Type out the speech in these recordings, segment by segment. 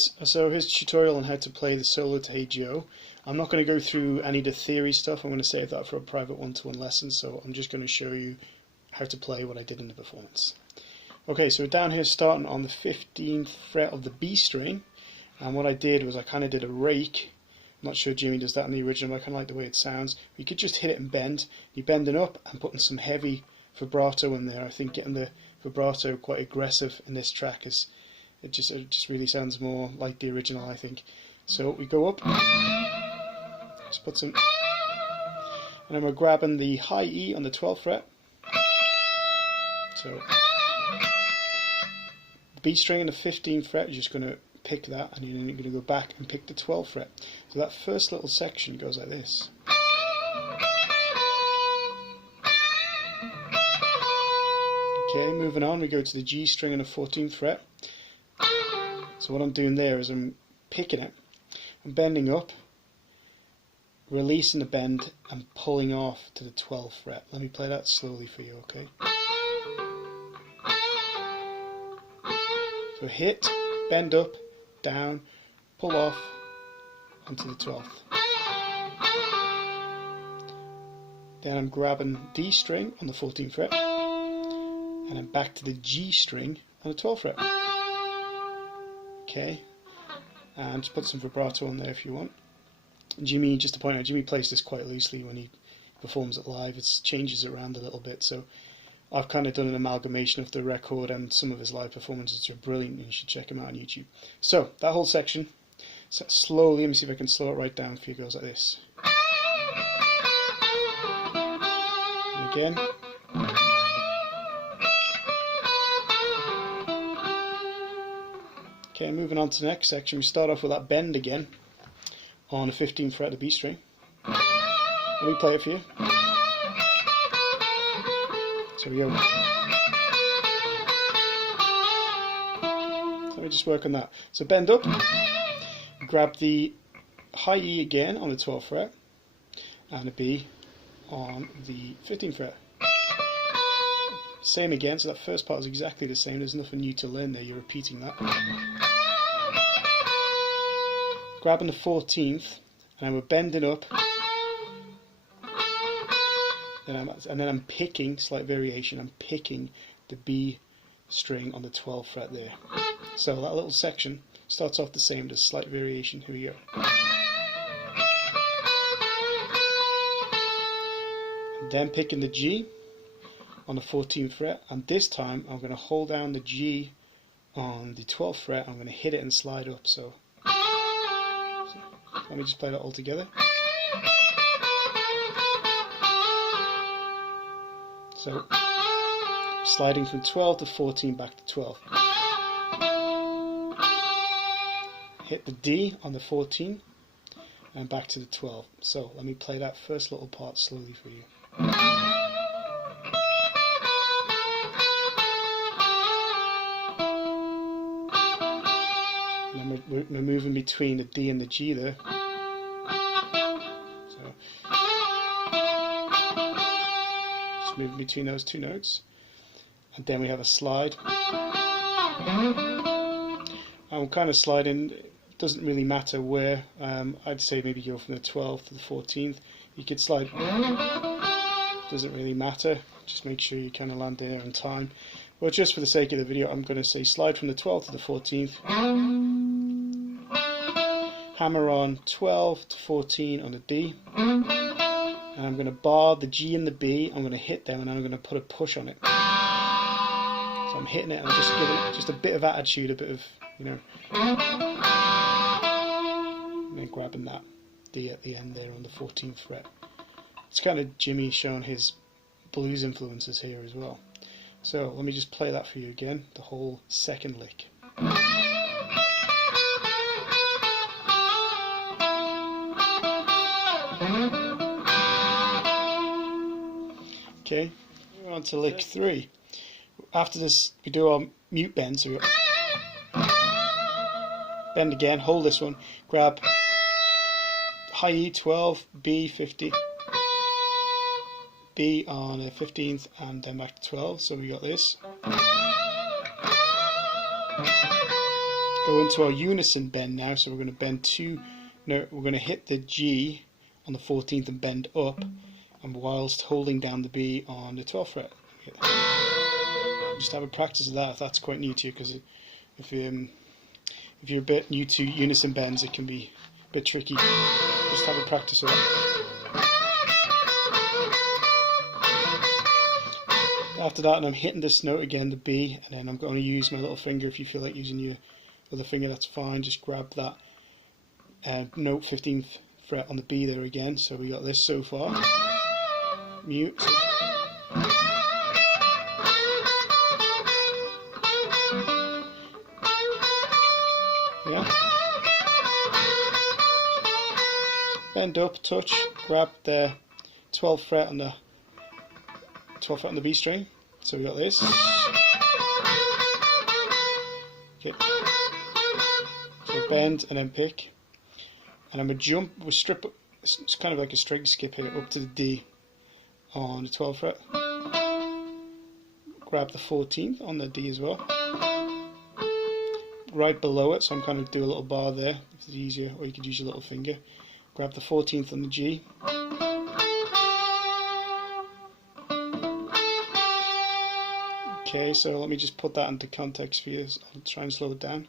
guys, so here's a tutorial on how to play the solo to Hey Joe. I'm not going to go through any of the theory stuff. I'm going to save that for a private one-to-one lesson, so I'm just going to show you how to play what I did in the performance. Okay, so down here starting on the 15th fret of the B string, and what I did was I kind of did a rake. I'm not sure Jimmy does that in the original, but I kind of like the way it sounds. You could just hit it and bend. You're bending up and putting some heavy vibrato in there. I think getting the vibrato quite aggressive in this track is it just really sounds more like the original, I think. So we go up, just put some, and then we're grabbing the high E on the 12th fret. So the B string on the 15th fret, you're just going to pick that, and then you're going to go back and pick the 12th fret. So that first little section goes like this. Okay, moving on, we go to the G string on the 14th fret. So what I'm doing there is I'm picking it, I'm bending up, releasing the bend, and pulling off to the 12th fret. Let me play that slowly for you, okay? So hit, bend up, down, pull off, onto the 12th. Then I'm grabbing D string on the 14th fret, and then back to the G string on the 12th fret. Okay, and just put some vibrato on there if you want. Jimmy, just to point out, Jimmy plays this quite loosely when he performs it live. It changes around a little bit, so I've kind of done an amalgamation of the record and some of his live performances, which are brilliant, and you should check him out on YouTube. So, that whole section, so slowly, let me see if I can slow it right down for you. It goes like this. And again. Okay, moving on to the next section, we start off with that bend again on the 15th fret of the B string. Let me play it for you. So we go. Let me just work on that. So bend up, grab the high E again on the 12th fret, and a B on the 15th fret. Same again, so that first part is exactly the same, there's nothing new to learn there, you're repeating that. Grabbing the 14th, and then we're bending up, and then I'm picking, slight variation, I'm picking the B string on the 12th fret there. So that little section starts off the same, there's slight variation, here we go. And then picking the G on the 14th fret, and this time I'm going to hold down the G on the 12th fret, I'm going to hit it and slide up. So let me just play that all together. So sliding from 12 to 14 back to 12. Hit the D on the 14 and back to the 12. So let me play that first little part slowly for you. And then we're moving between the D and the G there. So just moving between those two notes. And then we have a slide. I'm kind of sliding, it doesn't really matter where. I'd say maybe go from the 12th to the 14th. You could slide, doesn't really matter, just make sure you kind of land there on time. Well, just for the sake of the video, I'm going to say slide from the 12th to the 14th. Hammer on 12 to 14 on the D. And I'm going to bar the G and the B, I'm going to hit them, and then I'm going to put a push on it. So I'm hitting it and I'm just giving it just a bit of attitude, a bit of, you know, and then grabbing that D at the end there on the 14th fret. It's kind of Jimmy showing his blues influences here as well. So let me just play that for you again, the whole second lick. Okay, we're on to lick 3. After this, we do our mute bend, so we go bend again, hold this one, grab high E 12, B 50, B on the 15th, and then back to 12, so we got this. Go go into our unison bend now. So we're going to bend we're going to hit the G on the 14th and bend up, and whilst holding down the B on the 12th fret. Just have a practice of that if that's quite new to you, because if you're a bit new to unison bends, it can be a bit tricky. Just have a practice of that. After that, and I'm hitting this note again, the B, and then I'm going to use my little finger. If you feel like using your other finger, that's fine. Just grab that note 15th fret on the B there again. So we got this so far. Mute. Yeah. Bend up, touch, grab the 12th fret on the 12th fret on the B string. So we got this. Okay. So bend and then pick. And I'm going to jump, it's kind of like a string skip here, up to the D on the 12th fret. Grab the 14th on the D as well. Right below it, so I'm kind of do a little bar there, if it's easier, or you could use your little finger. Grab the 14th on the G. Okay, so let me just put that into context for you. I'll try and slow it down.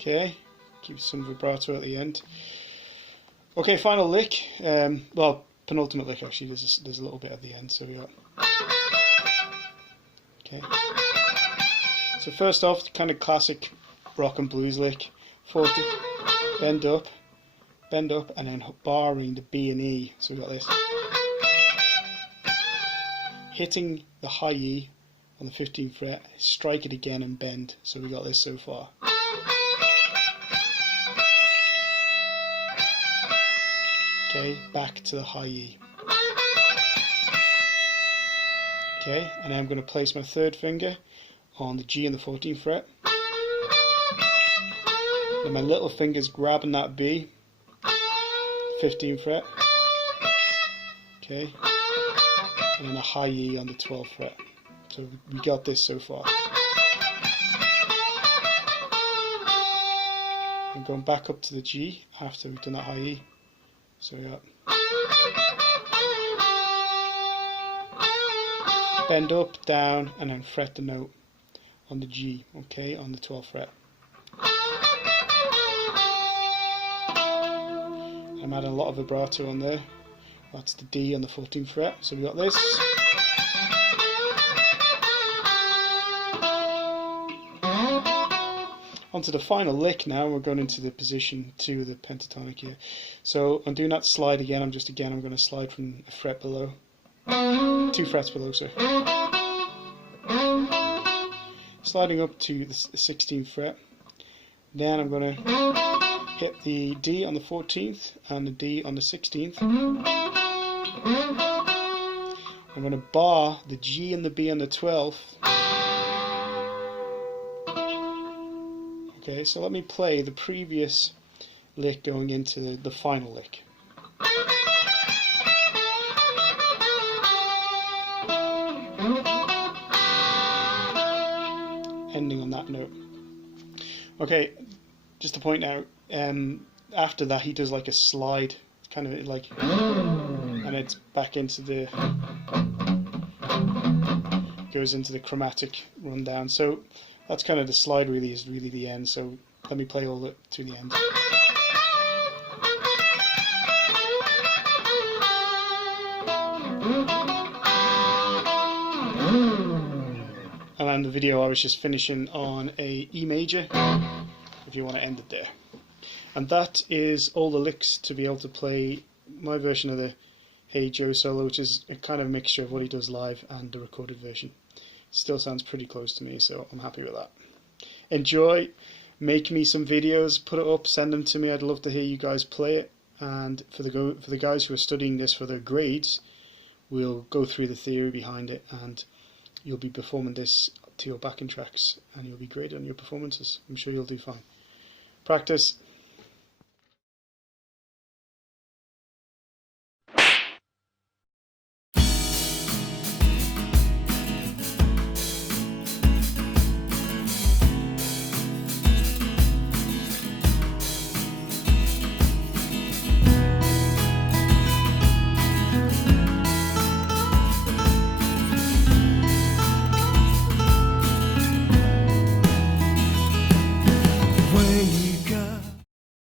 Okay, keep some vibrato at the end. Okay, final lick. Well, penultimate lick actually. There's a little bit at the end. So we got. Okay. So first off, kind of classic rock and blues lick. 40, bend up, and then barring the B and E. So we got this. Hitting the high E on the 15th fret, strike it again and bend. So we got this so far. Okay, back to the high E. Okay, and then I'm going to place my third finger on the G and the 14th fret. And my little finger's grabbing that B, 15th fret. Okay, and then a high E on the 12th fret. So we got this so far. I'm going back up to the G after we've done that high E. So we got bend up, down, and then fret the note on the G, okay, on the 12th fret. I'm adding a lot of vibrato on there. That's the D on the 14th fret. So we got this. Onto the final lick now. We're going into the position 2 of the pentatonic here. So I'm doing that slide again. I'm going to slide from a fret below, 2 frets below, sorry. Sliding up to the 16th fret. Then I'm going to hit the D on the 14th and the D on the 16th. I'm going to bar the G and the B on the 12th. Okay, so let me play the previous lick going into the final lick. Ending on that note. Okay, just to point out, after that he does like a slide, kind of like, and it's back into the, goes into the chromatic rundown. So that's kind of the slide, really is really the end. So let me play all it to the end. And then the video I was just finishing on a E major, if you want to end it there. And that is all the licks to be able to play my version of the Hey Joe solo, which is a kind of mixture of what he does live and the recorded version. Still sounds pretty close to me, so I'm happy with that. Enjoy, make me some videos, put it up, send them to me. I'd love to hear you guys play it. And for the guys who are studying this for their grades, we'll go through the theory behind it, and you'll be performing this to your backing tracks, and you'll be great on your performances. I'm sure you'll do fine. Practice.